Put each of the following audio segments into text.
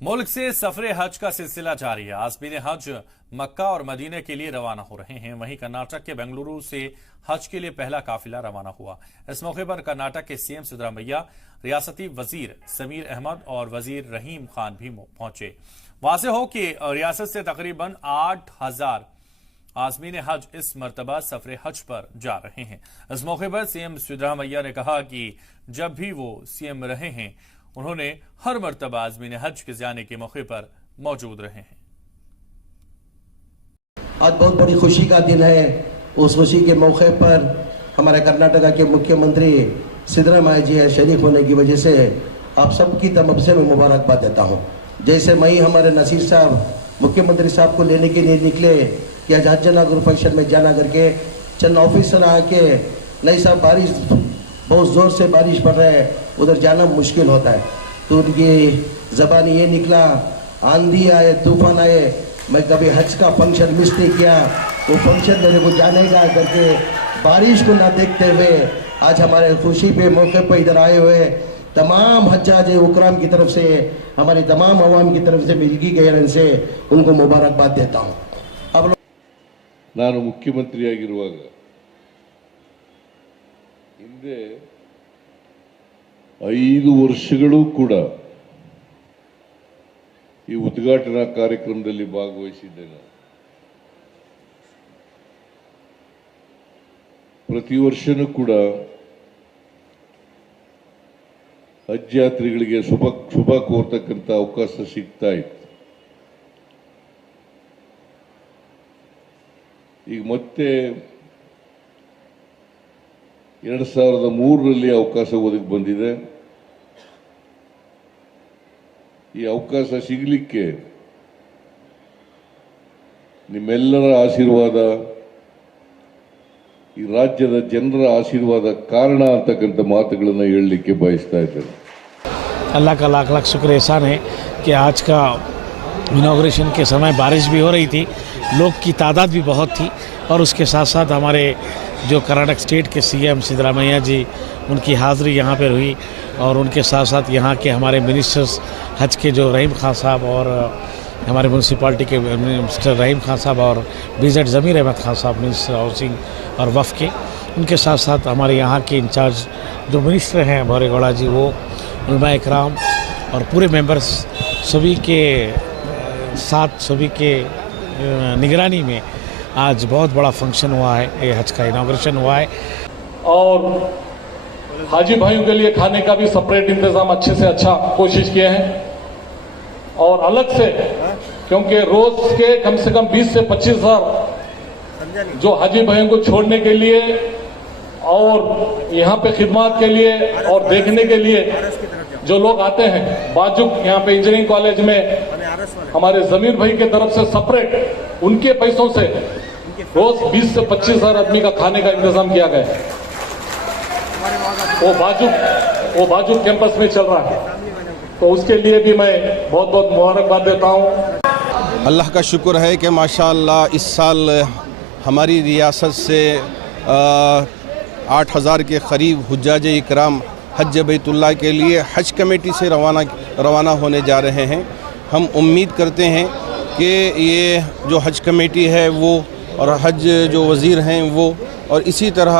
मुल्क से सफरे हज का सिलसिला जारी है। आज़मीन हज मक्का और मदीने के लिए रवाना हो रहे हैं। वहीं कर्नाटक के बेंगलुरु से हज के लिए पहला काफिला रवाना हुआ। इस मौके पर कर्नाटक के सीएम सिद्धरामैया, रियासती वजीर समीर अहमद और वजीर रहीम खान भी पहुंचे। वाज़ेह हो कि रियासत से तकरीबन 8,000 आज़मीन हज इस मरतबा सफरे हज पर जा रहे हैं। इस मौके पर सीएम सिद्धरामैया ने कहा कि जब भी वो सीएम रहे हैं उन्होंने हर मरतबा आज़मीन हज के जाने के मौके पर मौजूद रहे हैं। आज बहुत बड़ी खुशी का दिन है। उस खुशी के मौके पर हमारे कर्नाटका के मुख्यमंत्री सिद्धरामैया जी शरीक होने की वजह से आप सबकी तरफ से मैं मुबारकबाद देता हूं। जैसे मई हमारे नसीर साहब मुख्यमंत्री साहब को लेने के लिए निकले कि आज हज नागुर फंक्शन में जाना करके चंद ऑफिसर आके नहीं साहब बारिश बहुत जोर से बारिश पड़ रहा है, उधर जाना मुश्किल होता है, तो उनकी जबान ये निकला आंधी आए तूफान आए, मैं कभी हज का फंक्शन मिस नहीं किया, वो फंक्शन मेरे को जाने का करके बारिश को ना देखते हुए आज हमारे खुशी पे मौके पर इधर आए हुए तमाम हज्जाज उकराम की तरफ से हमारी तमाम अवाम की तरफ से मिलगी गैरन से उनको मुबारकबाद देता हूँ। अब ನಾನು ಮುಖ್ಯಮಂತ್ರಿಯಾಗಿರುವಾಗ ಹಿಂದೆ 5 ವರ್ಷಗಳು ಕೂಡ ಈ ಉದ್ಘಾಟನಾ ಕಾರ್ಯಕ್ರಮದಲ್ಲಿ ಭಾಗವಹಿಸಿದ್ದೇನೆ। ಪ್ರತಿ ವರ್ಷನೂ ಕೂಡ ಹಜ್ ಯಾತ್ರಿಗಳಿಗೆ ಶುಭ ಕೋರ್ತಕ್ಕಂಥ ಅವಕಾಶ ಸಿಗ್ತಾ ಇತ್ತು। ಈಗ ಮತ್ತೆ 2003ರಲ್ಲಿ ಅವಕಾಶ ಒದಗಿ ಬಂದಿದೆ। ಈ ಅವಕಾಶ ಸಿಗಲಿಕ್ಕೆ ನಿಮ್ಮೆಲ್ಲರ ಆಶೀರ್ವಾದ, ಈ ರಾಜ್ಯದ ಜನರ ಆಶೀರ್ವಾದ ಕಾರಣ ಅಂತಕ್ಕಂಥ ಮಾತುಗಳನ್ನು ಹೇಳಲಿಕ್ಕೆ ಬಯಸ್ತಾ ಇದ್ದೇನೆ। अल्लाह का लाख लाख शुक्र एहसान है कि आज का इनॉग्रेशन के समय बारिश भी हो रही थी, लोग की तादाद भी बहुत थी और उसके साथ साथ हमारे जो कर्नाटक स्टेट के सीएम सिद्धरामैया जी उनकी हाज़िरी यहाँ पर हुई और उनके साथ साथ यहाँ के हमारे मिनिस्टर्स हज के जो रहीम खान साहब और हमारे म्यूनसिपालिटी के मिनिस्टर रहीम खान साहब और बीजेड ज़मीर अहमद खान साहब मिनिस्टर हाउसिंग और वफ़ के, उनके साथ साथ हमारे यहाँ के इंचार्ज जो मिनिस्टर हैं भौरे गौड़ा जी, वो उलमा इकराम और पूरे मेंबर्स सभी के साथ सभी के निगरानी में आज बहुत बड़ा फंक्शन हुआ है। ये हज का इनॉग्रेशन हुआ है और हाजी भाइयों के लिए खाने का भी सेपरेट इंतजाम अच्छे से अच्छा कोशिश किए हैं और अलग से, क्योंकि रोज के कम से कम 20 से 25 हजार जो हाजी भाइयों को छोड़ने के लिए और यहाँ पे खिदमत के लिए और देखने के लिए जो लोग आते हैं, बाजुक यहाँ पे इंजीनियरिंग कॉलेज में हमारे जमीर भाई के तरफ से सेपरेट उनके पैसों से रोज 20 से 25 हजार आदमी का खाने का इंतजाम किया गया है। वो बाजुक कैंपस में चल रहा है, तो उसके लिए भी मैं बहुत बहुत मुबारकबाद देता हूँ। अल्लाह का शुक्र है कि माशाअल्लाह इस साल हमारी रियासत से 8,000 के करीब हुज्जाज इकराम हज बैतुल्लाह के लिए हज कमेटी से रवाना होने जा रहे हैं। हम उम्मीद करते हैं कि ये जो हज कमेटी है वो और हज जो वज़ीर हैं वो और इसी तरह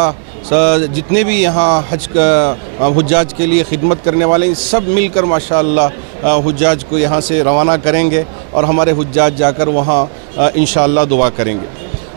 जितने भी यहाँ हज का हुज्जाज के लिए खिदमत करने वाले हैं सब मिलकर माशाअल्लाह हुज्जाज को यहाँ से रवाना करेंगे और हमारे हुज्जाज जाकर वहाँ इंशाअल्लाह दुआ करेंगे।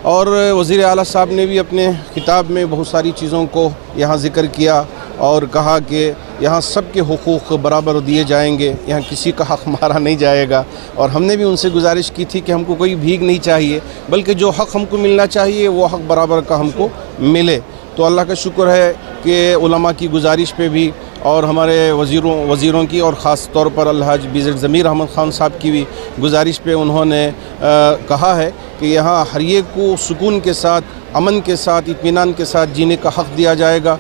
और वज़ीर आला साहब ने भी अपने किताब में बहुत सारी चीज़ों को यहाँ ज़िक्र किया और कहा कि यहाँ सब के हुकूक़ बराबर दिए जाएंगे, यहाँ किसी का हक़ मारा नहीं जाएगा। और हमने भी उनसे गुजारिश की थी कि हमको कोई भीख नहीं चाहिए, बल्कि जो हक़ हमको मिलना चाहिए वो हक़ बराबर का हमको मिले। तो अल्लाह का शुक्र है कि उलमा की गुजारिश पे भी और हमारे वज़ीरों की और ख़ास तौर पर अलहाज बीजेड ज़मीर अहमद खान साहब की भी गुजारिश पे उन्होंने कहा है कि यहाँ हर एक को सुकून के साथ, अमन के साथ, इत्मीनान के साथ जीने का हक़ दिया जाएगा।